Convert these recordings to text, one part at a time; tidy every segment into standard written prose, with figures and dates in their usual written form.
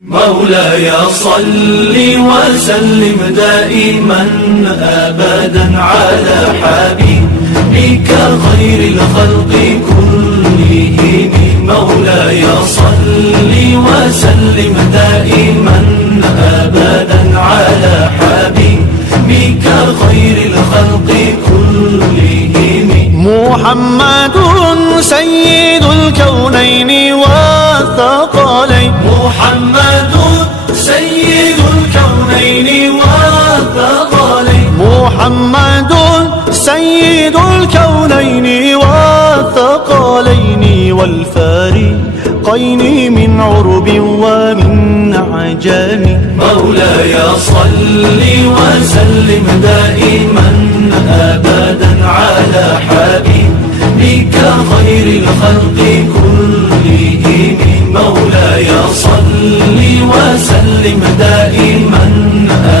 مولاي صل وسلم دائما أبدا على حبيبك خير الخلق كلهم. مولاي صل وسلم دائما أبدا على حبيبك خير الخلق كلهم. محمد سيد الكونين والثقلين. محمد سيد الكونين والثقلين. محمد سيد الكونين والثقلين والفارقين من عرب ومن عجم. مولاي صل وسلم دائما أبدا على حبيبك خير الخلق كلهم. مولاي صل وسلم دائما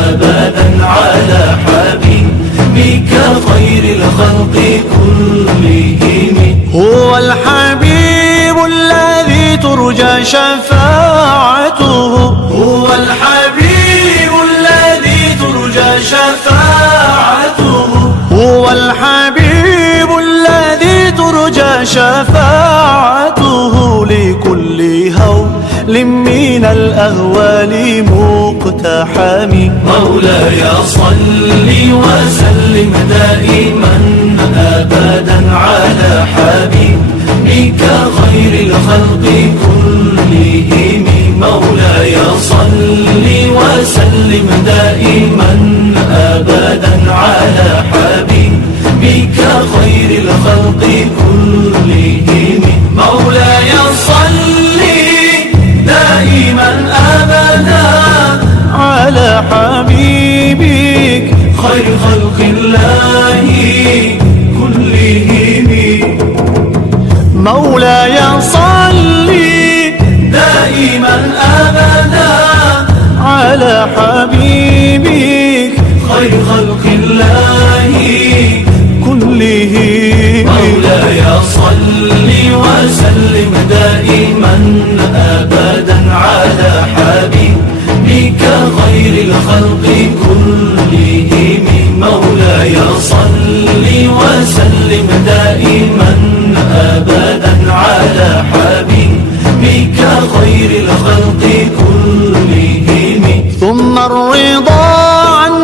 أبدا على حبيبك خير الخلق كلهم. هو الحبيب الذي ترجى شفاعته. هو الحبيب الذي ترجى شفاعته. هو الحبيب الذي ترجى شفاعته لكل هول من الأهوال مقتحم. مولاي صل وسلم دائما أبدا على حبيبك خير الخلق كلهم. مولاي صل وسلم دائما أبدا على حبيبك خير الخلق كلهم. مولاي صل دائما أبدا على حبيبك خير خلق الله كلهم. مولاي صل دائما أبدا على حبيبك خير خلق الله كلهم. مولاي صل وسلم دائما أبدا على حبيبك خير الخلق كلهم. مولاي صل وسلم دائما أبدا على حبيبك خير الخلق كلهم. ثم الرضا عن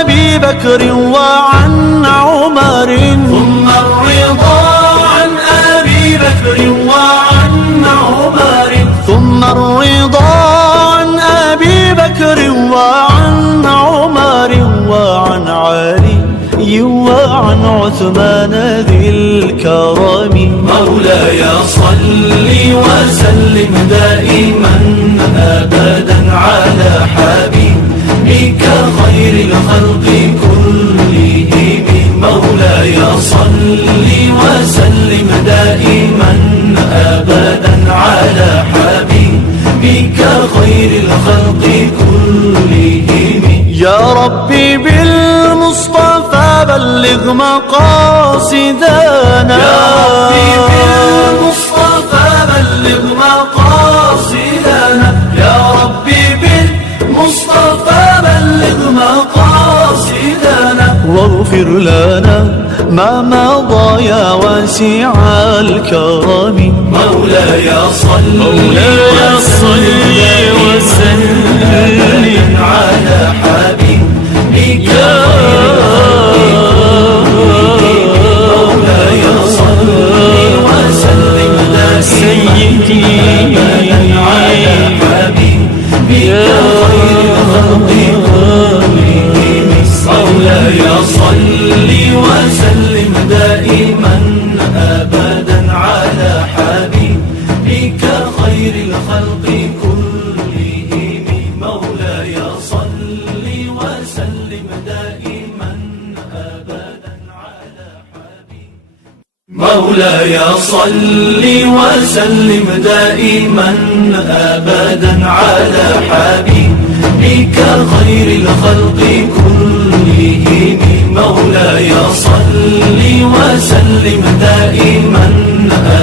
أبي بكر وعن عمر. ثم الرضا عن أبي بكر وعن عمر. ثم الرضا عن أبي بكر وعن عمر وعن علي وعن عثمان ذي الكرم. مولاي صل وسلم دائما أبدا على حبيبك خير الخلق كلهم. مولاي صل وسلم دائما أبدا على حبيبك خير الخلق كلهم. يا ربي بالمصطفى بلغ مقاصدنا. يا ربي بالمصطفى بلغ مقاصدنا. يا ربي بالمصطفى بلغ مقاصدنا. واغفر لنا ما مضى يا واسع الكرم. مولاي صل وسلم على حبيبك مولاي صل وسلم دائما على حبيبك خير الخلق كلهم. مولاي صل وسلم دائما أبدا على حبيبك خير الخلق كلهم. مولاي صل وسلم دائما أبدا على حبيبك. مولاي صل وسلم دائما أبدا على حبيبك خير الخلق كلهم. مولاي صل وسلم دائما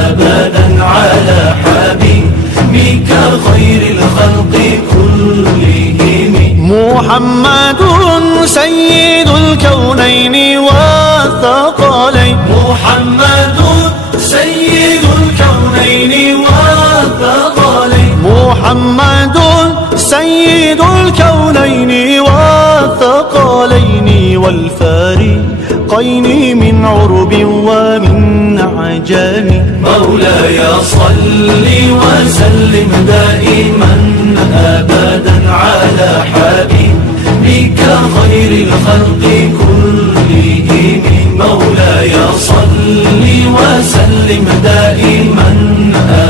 أبدا على حبيبك خير الخلق كلهم. سيد الكونين والثقلين محمد سيد الكونين والثقلين محمد سيد الكونين والثقلين والفارقين من عرب ومن عجم مولاي صل وسلم دائما أبدا على حبيبك خير الخلق كلهم مولاي صل وسلم دائما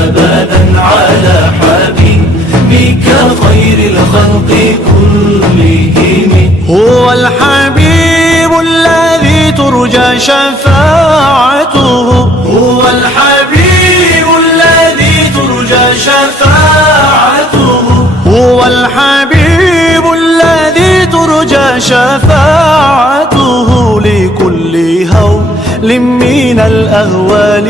أبدا على حبيبك خير الخلق كلهم هو الحبيب الذي ترجى شفاعته هو الحبيب الذي ترجى شفاعته هو الحبيب الذي ترجى شفاعته لكل هول من الأهوال